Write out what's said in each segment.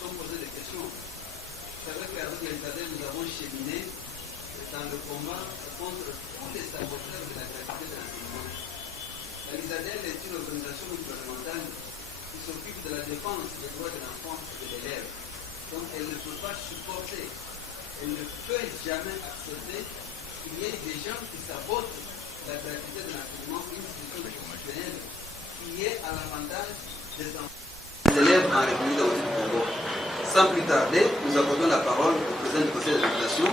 sont posés des questions. C'est vrai qu'avec l'État, nous avons cheminé dans le combat contre tous les saboteurs de la gratuité de l'enseignement. L'ISADEL est une organisation gouvernementale qui s'occupe de la défense des droits de l'enfant et de l'élève. Donc elle ne peut pas supporter, elle ne peut jamais accepter qu'il y ait des gens qui sabotent la gratuité de l'enseignement, une institution constitutionnelle qui est à l'avantage des enfants et des élèves en République du Congo. Sans plus tarder, nous accordons la parole au président du Conseil d'administration,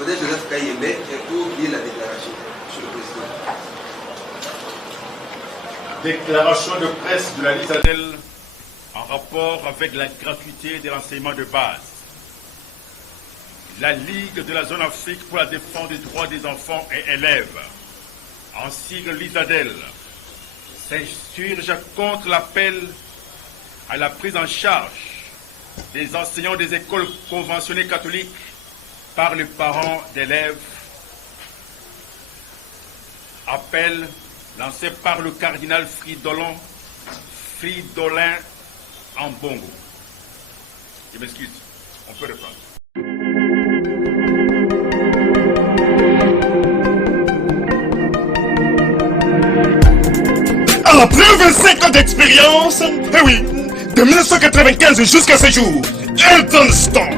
Odé Joseph Kayembe, pour lire la déclaration. Monsieur le Président. Déclaration de presse de la l'ISADEL en rapport avec la gratuité de l'enseignement de base. La Ligue de la zone Afrique pour la défense des droits des enfants et élèves, en sigle l'ISADEL, s'insurge contre l'appel à la prise en charge des enseignants des écoles conventionnées catholiques par les parents d'élèves. Appel lancé par le cardinal Fridolin en Bongo. Je m'excuse, on peut reprendre. Après 25 ans d'expérience, eh oui, de 1995 jusqu'à ce jour, Elton Store,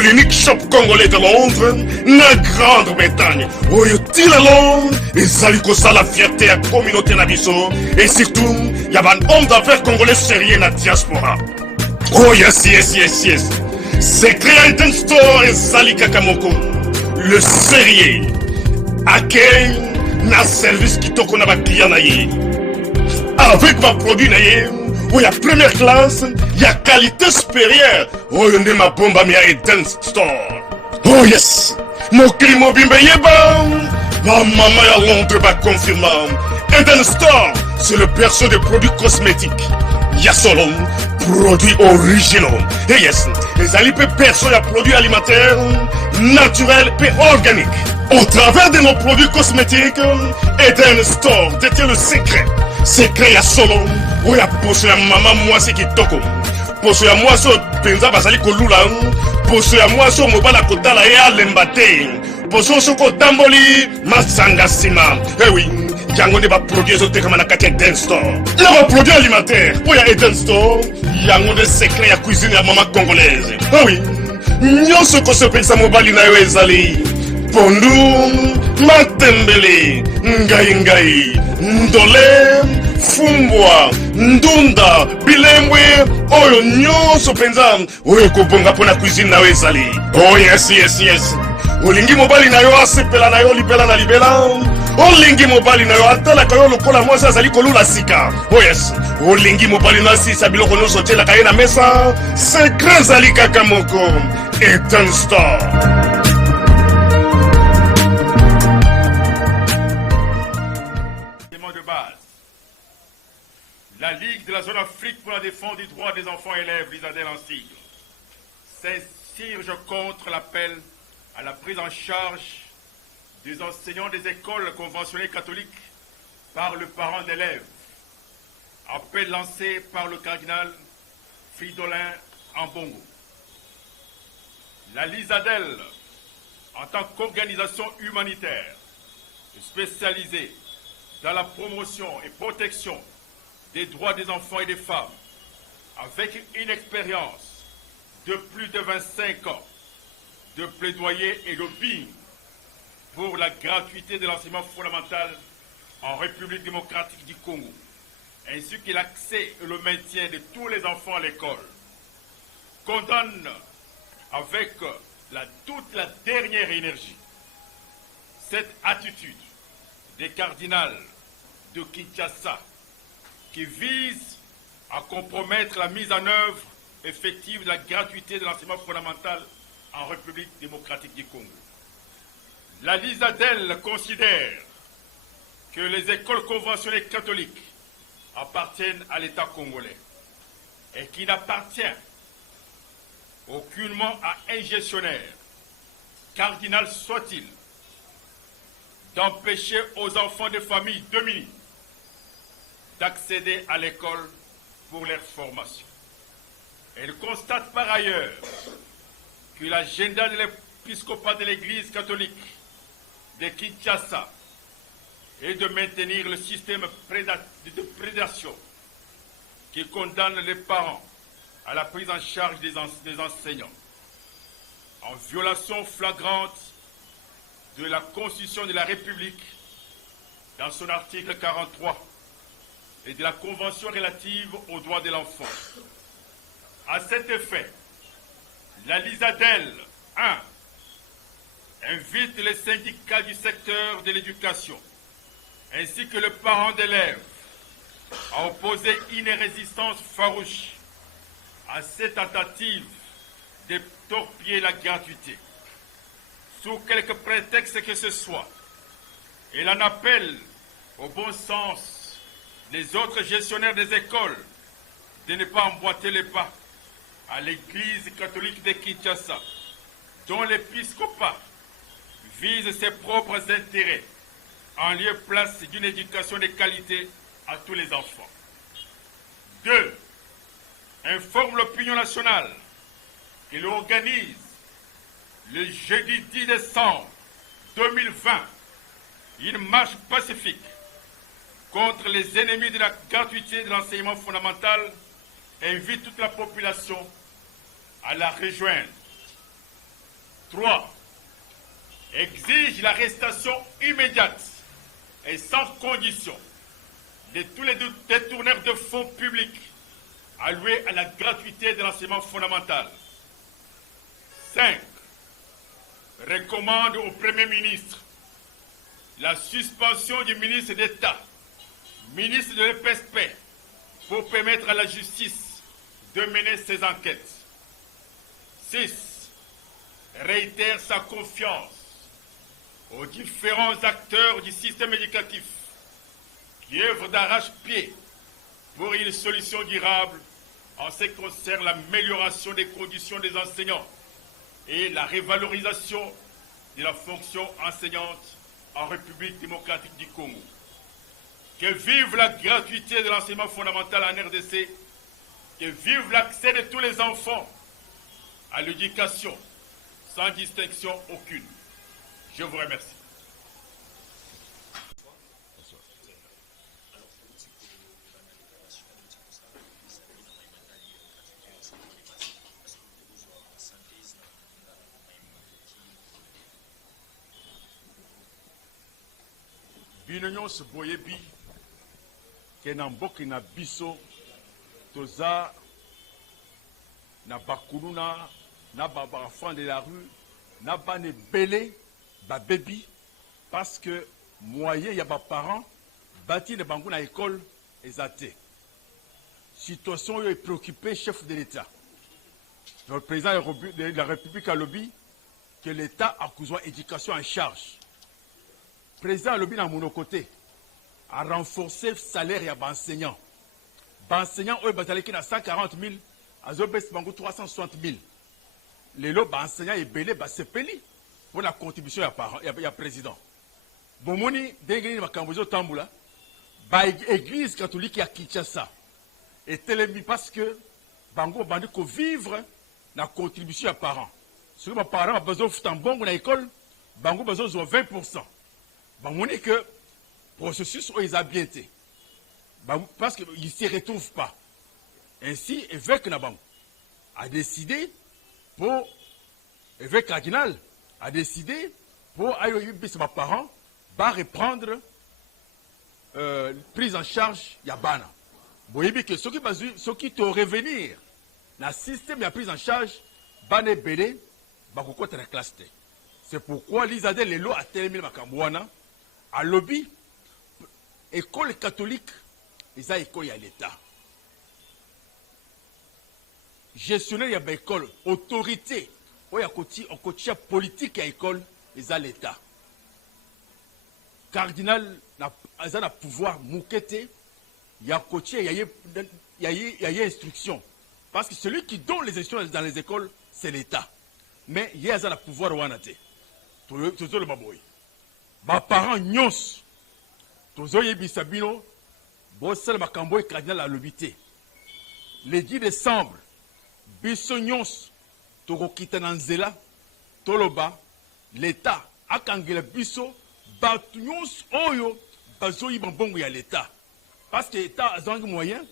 l'unique shop congolais de Londres, la Grande-Bretagne, il est Londres, et ça lui cause la fierté à la communauté nabiso, et surtout, il y a un homme d'affaires congolais sérieux dans la diaspora. Oh yes, yes, yes, yes. C'est créé Elton Store et Sali Kakamoko, le sérieux, à quel na service qui toko na ba client na ye. Avec ma produit, il y a première classe, il y a qualité supérieure. Oh, il y a ma bombe à Eden Store. Oh yes, mon climat bimbe yeba. Ma maman à Londres va confirmer. Eden Store, c'est le perso des produits cosmétiques. Il y a solo produits originaux. Et yes, les alipes perso de produits alimentaires, naturels et organiques. Au travers de nos produits cosmétiques, Eden Store détient le secret. Secret ya solo, où ya poso ya maman moi c'est qui toko. Poso ya moi so penza basali kolula, poso ya moi so mobala kotala ya lembate. Poso so ko tamboli masanga sima. Eh oui, yango ne ba produit ezoteka na kati ya Eden Store. Na ba produit alimentaire, où ya Eden Store, yango de secret ya cuisine ya maman congolaise. Eh oui, nyonso ko so penza mobali na yo ezali. Pondu, matembele, ngai, ndole, fumbwa, ndunda, bilembwe, oyo nyonso penza, oyo kobonga pona cuisine na ezali. Oh yes, yes, yes. Olingi mobali na yo asepela na yo libela na libela. Olingi mobali na yo atalaka yo lokola mwasi azali kolula sika. Oh yes. Olingi mobali na asisa biloko nyonso otielaka ye na mesa. Secret ezali kaka moko. Eden Store. La Ligue de la zone Afrique pour la défense des droits des enfants et élèves, l'ISADEL en sigle, s'insurge contre l'appel à la prise en charge des enseignants des écoles conventionnées catholiques par le parent d'élèves. Appel lancé par le cardinal Fridolin en Bongo. La LISADEL, en tant qu'organisation humanitaire spécialisée dans la promotion et protection des droits des enfants et des femmes, avec une expérience de plus de 25 ans de plaidoyer et lobbying pour la gratuité de l'enseignement fondamental en République démocratique du Congo, ainsi que l'accès et le maintien de tous les enfants à l'école, condamne avec toute la dernière énergie cette attitude des cardinals de Kinshasa qui vise à compromettre la mise en œuvre effective de la gratuité de l'enseignement fondamental en République démocratique du Congo. La LISADEL considère que les écoles conventionnées catholiques appartiennent à l'État congolais et qu'il n'appartient aucunement à un gestionnaire, cardinal soit-il, d'empêcher aux enfants de familles démunies d'accéder à l'école pour leur formation. Elle constate par ailleurs que l'agenda de l'épiscopat de l'Église catholique de Kinshasa est de maintenir le système de prédation qui condamne les parents à la prise en charge des enseignants, en violation flagrante de la Constitution de la République dans son article 43 et de la Convention relative aux droits de l'enfant. À cet effet, la LISADEL 1 invite les syndicats du secteur de l'éducation ainsi que les parents d'élèves à opposer une résistance farouche à cette tentative de torpiller la gratuité. Sous quelque prétexte que ce soit, elle en appelle au bon sens des autres gestionnaires des écoles de ne pas emboîter les pas à l'Église catholique de Kinshasa, dont l'épiscopat vise ses propres intérêts en lieu et place d'une éducation de qualité à tous les enfants. 2. Informe l'opinion nationale qu'elle organise le jeudi 10 décembre 2020 une marche pacifique contre les ennemis de la gratuité de l'enseignement fondamental et invite toute la population à la rejoindre. 3. Exige l'arrestation immédiate et sans condition de tous les détourneurs de fonds publics alloués à la gratuité de l'enseignement fondamental. 5. Recommande au Premier ministre la suspension du ministre d'État, ministre de l'EPSP, pour permettre à la justice de mener ses enquêtes. 6. Réitère sa confiance aux différents acteurs du système éducatif qui œuvrent d'arrache-pied pour une solution durable en ce qui concerne l'amélioration des conditions des enseignants et la révalorisation de la fonction enseignante en République démocratique du Congo. Que vive la gratuité de l'enseignement fondamental en RDC, que vive l'accès de tous les enfants à l'éducation sans distinction aucune. Je vous remercie. bino nyonso boyebi ke na mboka na biso toza na bakuluna na enfants de la rue na bana ebele babebi parce que moyen ya baparents bati na bango na école eza te. Situation oyo préoccupé chef de l'État. Le président de la République a lobby que l'État a besoin d'éducation en charge. Le président a lobby dans mon côté a renforcé le salaire des enseignants. Les enseignants ont 140 000, ils ont 360 000. Les enseignants sont belés, c'est payé pour la contribution du président. Bon, moni, dès que Tamboula, l'église catholique à Kinshasa est tellement parce que Bango bandi ko vivre la contribution à parents. Si les parents ont besoin de faire un bon à l'école, Bango besoin de 20%. Bango dit que le processus est bien été. Parce qu'ils ne se retrouvent pas. Ainsi, l'évêque Nabango a décidé pour l'évêque cardinal a décidé pour les parents va reprendre prise en charge Yabana. Vous voyez que ceux qui te revenir dans le système de prise en charge, Bane Bele, Bakoko la classe. C'est pourquoi l'Isade Lelo a terminé Makambouana, à lobby, école catholique, ils ont école à l'État. Gestionnaire de l'école, autorité, au côté politique à l'école, ils ont l'État. Cardinal, ils ont le pouvoir moukete. Il y a coaché, il y a instruction. Parce que celui qui donne les instructions dans les écoles, c'est l'État. Mais il y a le pouvoir ouanate. Toujours le baboy. Les parents nyons. Toujours les bisabino. Bossel makamboy cardinal à l'obité. Le 10 décembre biso nyonso tokokita na nzela toloba l'État akangela biso bato nyonso oyo bazoyiba mbongo ya l'État parce que l'État azangi moyen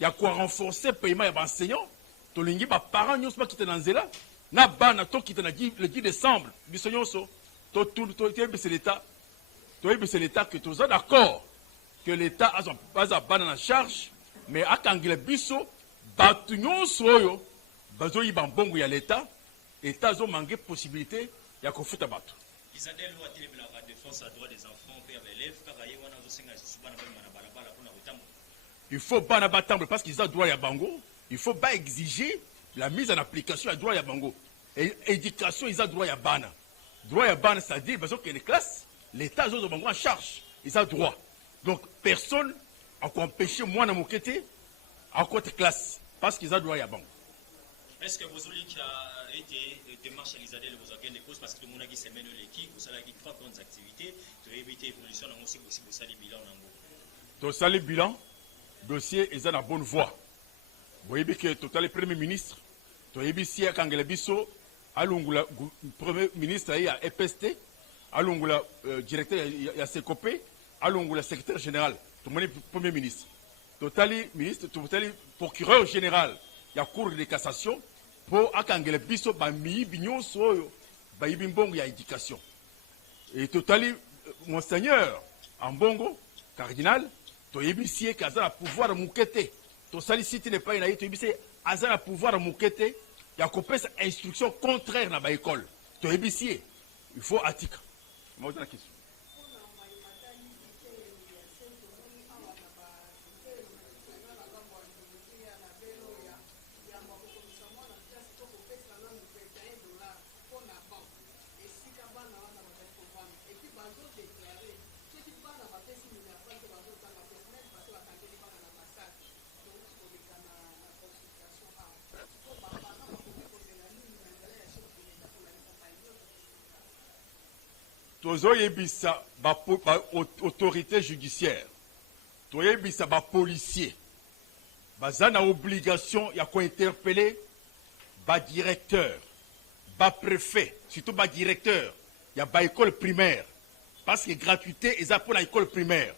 ya ko renforcer paiement ya baenseignant tolingi baparents nyonso bakita na nzela na bana tokita na le 10 décembre biso nyonso toyebisa l'État que toza d'accord que l'État aza bana na charge mais akangela biso bato nyonso oyo bazoyiba mbongo ya l'État État azomange possibilité ya kofuta bato. Isadel Ouatile la défense à droit des enfants vers l'élève car aye wana zosenga subana bana balabala pona kotambo. Il faut bana batambo parce qu'ils ont droit ya bango, il faut pas exiger la mise en application ya droit ya bango. Et éducation ils ont droit ya bana. Droit ya bana c'est-à-dire parce que les classes l'État zo bango en charge, ils ont droit. Donc personne a empêché moi na mokete à côté classe parce qu'ils ont droit ya bango. Est-ce que vous avez été démarche à l'Isadel vous avez des causes parce que tout le monde a semaine l'équipe, vous avez trois grandes activités, vous avez évité l'évolution dans aussi possible, vous avez bilan dans vous avez bilan, dossier est en bonne voie. Vous voyez que tout le premier ministre, vous avez ici à Kangelabiso, à l'ongula premier ministre à EPST, à l'ongula directeur à Sekopé, à l'ongula secrétaire général, tout le premier ministre. Total ministre, total procureur général, il y a cour de cassation. Pour akangele biso ba mi binyo soyo ba ibimbongo ya éducation et totali monseigneur Ambongo cardinal to yebisie kaza pouvoir mukete to salicite ne pas inayi to yebisie azana pouvoir mukete ya kopesa instruction contraire na ba école to yebisie il faut atika moi dans la question. Tozoyebisa ba autorité judiciaire, toyebisa ba policier, bazana obligation ya ko interpeller ba directeur, ba préfet, surtout ba directeur, ya ba école primaire, parce que gratuité est pour l'école primaire.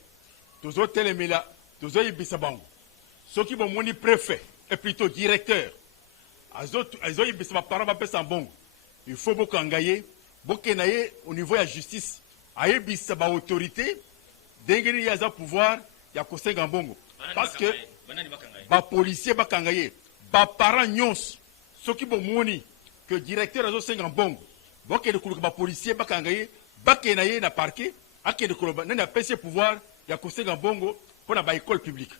Tozo telemela, tozoyebisa bango. Ceux qui vont moni préfet et plutôt directeur, azoyebisa ba parents ba pesa mbongo. Il faut beaucoup engager. Bokenaye au niveau de la justice, ayebisa ba autorité, dengeni yaza pouvoir ya kosenga mbongo. Parce que ba policier ba kangaye, ba parents nyons, ceux qui bon moni que directeur azo senga mbongo. Bokene kuluka ba policier ba kangaye, ba kenaye na parquet, akene kuluka na pese pouvoir ya kosenga mbongo pour na ba école publique.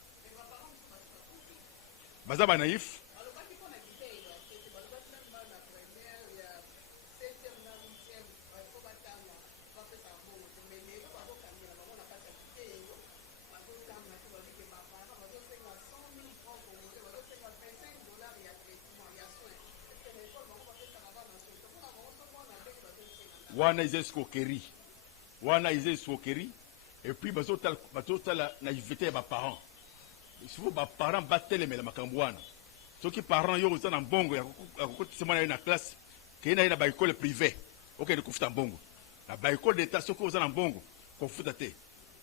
Baza ba naïf. Wana ize escroquerie. Wana ize escroquerie. Et puis, la naïveté de mes parents. Il faut que mes parents battent les makambuana. Ceux qui parents yo sont en bongo, c'est moi dans la classe, qui est dans l'école privée. Ok, de koufuta bongo. La école d'État, ceux qui sont en bongo, koufuta te.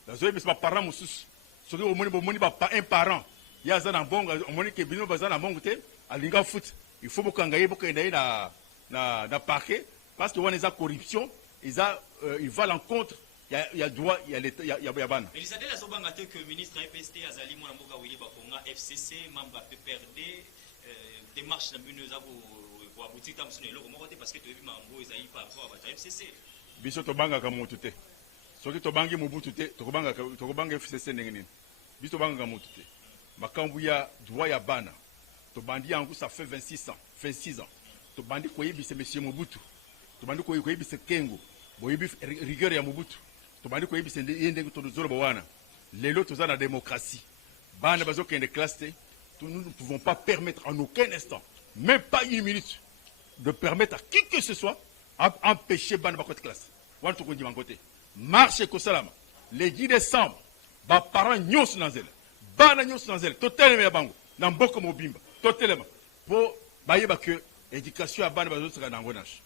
La zoé, c'est mes parents moussous. Ceux qui ont un parent, il y a un bongo, on m'a dit que bino bazan en bongo te, à l'inga foot. Il faut beaucoup engager, beaucoup engager na parquet. Parce que on a corruption, il va à l'encontre, il y a droit, il y a l'État, il y a ban. Elisabeth a sobangaté que le ministre EPST Azali Mwanamboka Willy Bakonga FCC membre PPRD démarche na bino za ko aboutir tam sonelo ko mokote parce que to yebi mambo ezali par rapport à FCC. Biso to banga ka mutu te. Soki to bangi mobutu te, to banga FCC ndengeni. Biso banga ka mutu te. Makambu ya droit ya bana. To bandi yangu ça fait 26 ans. To bandi ko yebi c'est monsieur Mobutu. Tobandi ko yebi se kengo boyebi rigueur ya Mobutu tobandi ko yebi se yende to zoro bawana lelo toza na démocratie bana bazo kende classe nous ne pouvons pas permettre en aucun instant même pas une minute de permettre à qui que ce soit à empêcher bana ba côté classe wan to ko ndi mangote marche ko salama le 10 décembre ba parents nyos nanzela bana nyos nanzela to telema ya bango na mboko mobimba to telema po bayeba que éducation ya bana bazosaka nango nashe